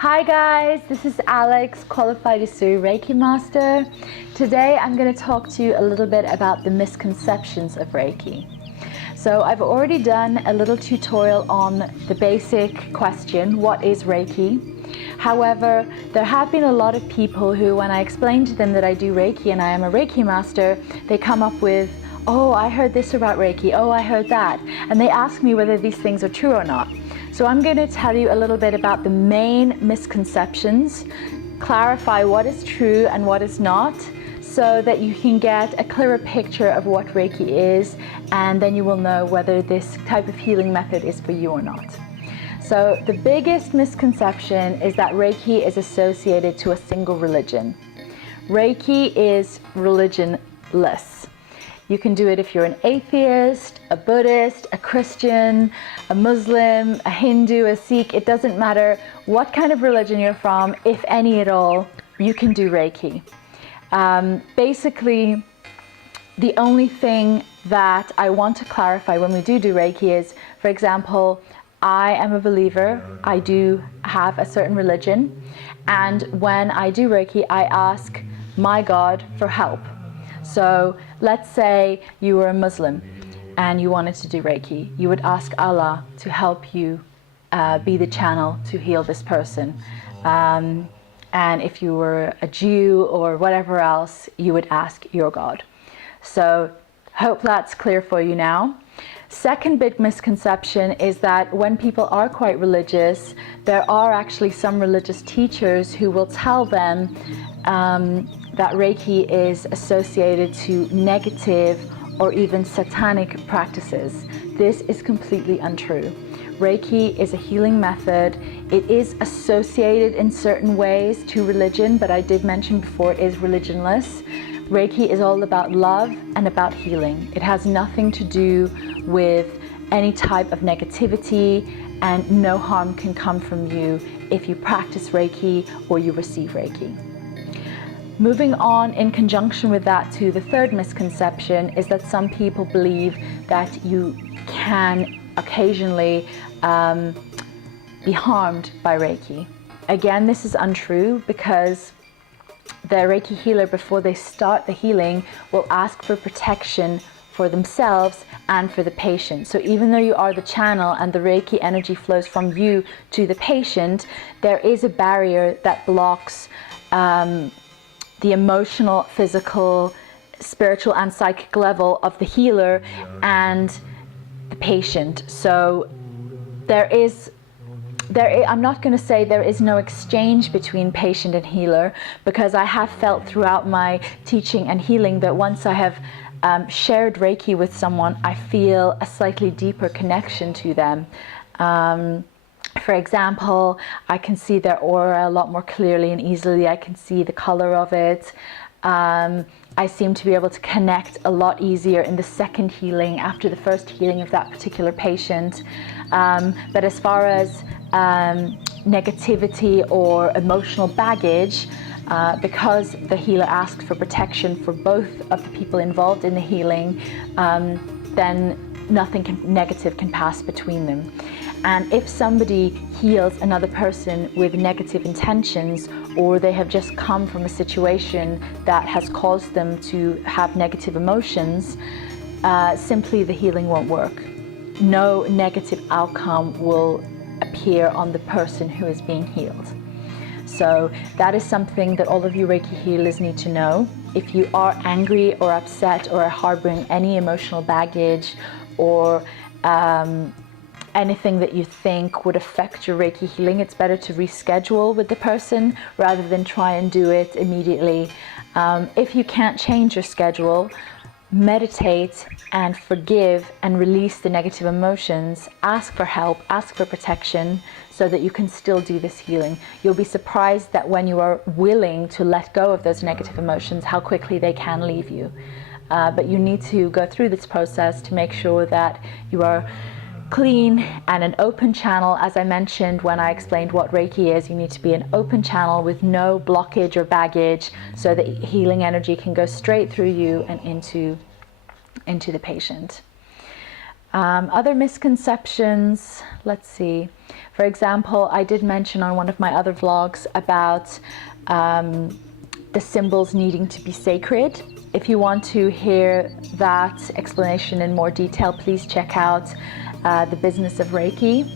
Hi guys, this is Alex, qualified Usui Reiki Master. Today I'm going to talk to you a little bit about the misconceptions of Reiki. So I've already done a little tutorial on the basic question, what is Reiki? However, there have been a lot of people who, when I explain to them that I do Reiki and I am a Reiki Master, they come up with, oh, I heard this about Reiki, oh, I heard that. And they ask me whether these things are true or not. So I'm going to tell you a little bit about the main misconceptions, clarify what is true and what is not, so that you can get a clearer picture of what Reiki is, and then you will know whether this type of healing method is for you or not. So the biggest misconception is that Reiki is associated to a single religion. Reiki is religionless. You can do it if you're an atheist, a Buddhist, a Christian, a Muslim, a Hindu, a Sikh. It doesn't matter what kind of religion you're from, if any at all, you can do Reiki. Basically, the only thing that I want to clarify when we do Reiki is, for example, I am a believer, I do have a certain religion, and when I do Reiki, I ask my God for help. So let's say you were a Muslim and you wanted to do Reiki. You would ask Allah to help you be the channel to heal this person. And if you were a Jew or whatever else, you would ask your God. So hope that's clear for you now. Second big misconception is that when people are quite religious, there are actually some religious teachers who will tell them that Reiki is associated to negative or even satanic practices. This is completely untrue. Reiki is a healing method. It is associated in certain ways to religion, but I did mention before it is religionless. Reiki is all about love and about healing. It has nothing to do with any type of negativity, and no harm can come from you if you practice Reiki or you receive Reiki. Moving on in conjunction with that to the third misconception is that some people believe that you can occasionally be harmed by Reiki. Again, this is untrue, because the Reiki healer, before they start the healing, will ask for protection for themselves and for the patient. So even though you are the channel and the Reiki energy flows from you to the patient, there is a barrier that blocks the emotional, physical, spiritual and psychic level of the healer and the patient. So I'm not going to say there is no exchange between patient and healer, because I have felt throughout my teaching and healing that once I have shared Reiki with someone, I feel a slightly deeper connection to them. For example, I can see their aura a lot more clearly and easily. I can see the color of it. I seem to be able to connect a lot easier in the second healing after the first healing of that particular patient. But as far as negativity or emotional baggage, because the healer asked for protection for both of the people involved in the healing, then nothing negative can pass between them. And if somebody heals another person with negative intentions, or they have just come from a situation that has caused them to have negative emotions, simply the healing won't work. No negative outcome will appear on the person who is being healed. So that is something that all of you Reiki healers need to know. If you are angry or upset or are harboring any emotional baggage or anything that you think would affect your Reiki healing, it's better to reschedule with the person rather than try and do it immediately. If you can't change your schedule, meditate and forgive and release the negative emotions. Ask for help, ask for protection, so that you can still do this healing. You'll be surprised that when you are willing to let go of those negative emotions, how quickly they can leave you. But you need to go through this process to make sure that you are clean and an open channel. As I mentioned when I explained what Reiki is, you need to be an open channel with no blockage or baggage, so that healing energy can go straight through you and into the patient. Other misconceptions, let's see. For example, I did mention on one of my other vlogs about the symbols needing to be sacred. If you want to hear that explanation in more detail, please check out The Business of Reiki.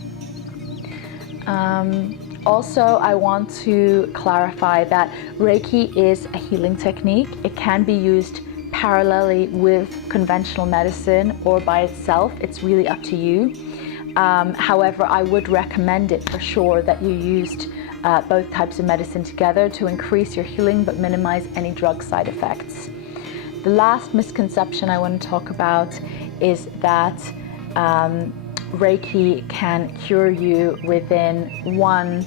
Also, I want to clarify that Reiki is a healing technique. It can be used parallelly with conventional medicine or by itself. It's really up to you. However, I would recommend it for sure that you used both types of medicine together to increase your healing but minimize any drug side effects. The last misconception I want to talk about is that Reiki can cure you within one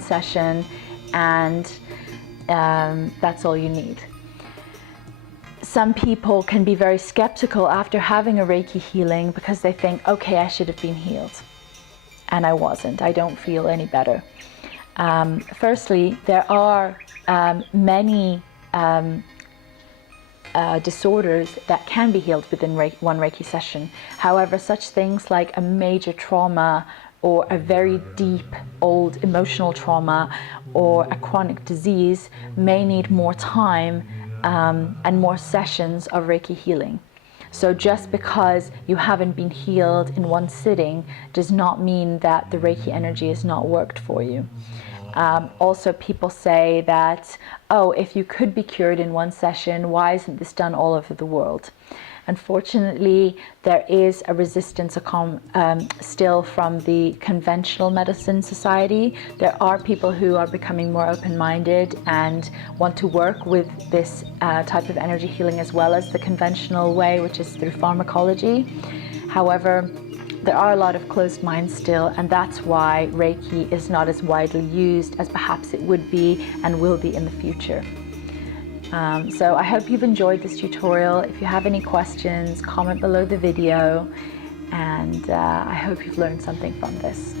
session, and that's all you need. Some people can be very skeptical after having a Reiki healing because they think, okay, I should have been healed. And I wasn't. I don't feel any better. Firstly, there are many disorders that can be healed within one Reiki session. However, such things like a major trauma or a very deep, old emotional trauma or a chronic disease may need more time and more sessions of Reiki healing. So just because you haven't been healed in one sitting does not mean that the Reiki energy has not worked for you. Also, people say that, oh, if you could be cured in one session, why isn't this done all over the world? Unfortunately, there is a resistance still from the conventional medicine society. There are people who are becoming more open-minded and want to work with this type of energy healing as well as the conventional way, which is through pharmacology. However, there are a lot of closed minds still, and that's why Reiki is not as widely used as perhaps it would be and will be in the future. So I hope you've enjoyed this tutorial. If you have any questions, comment below the video, and I hope you've learned something from this.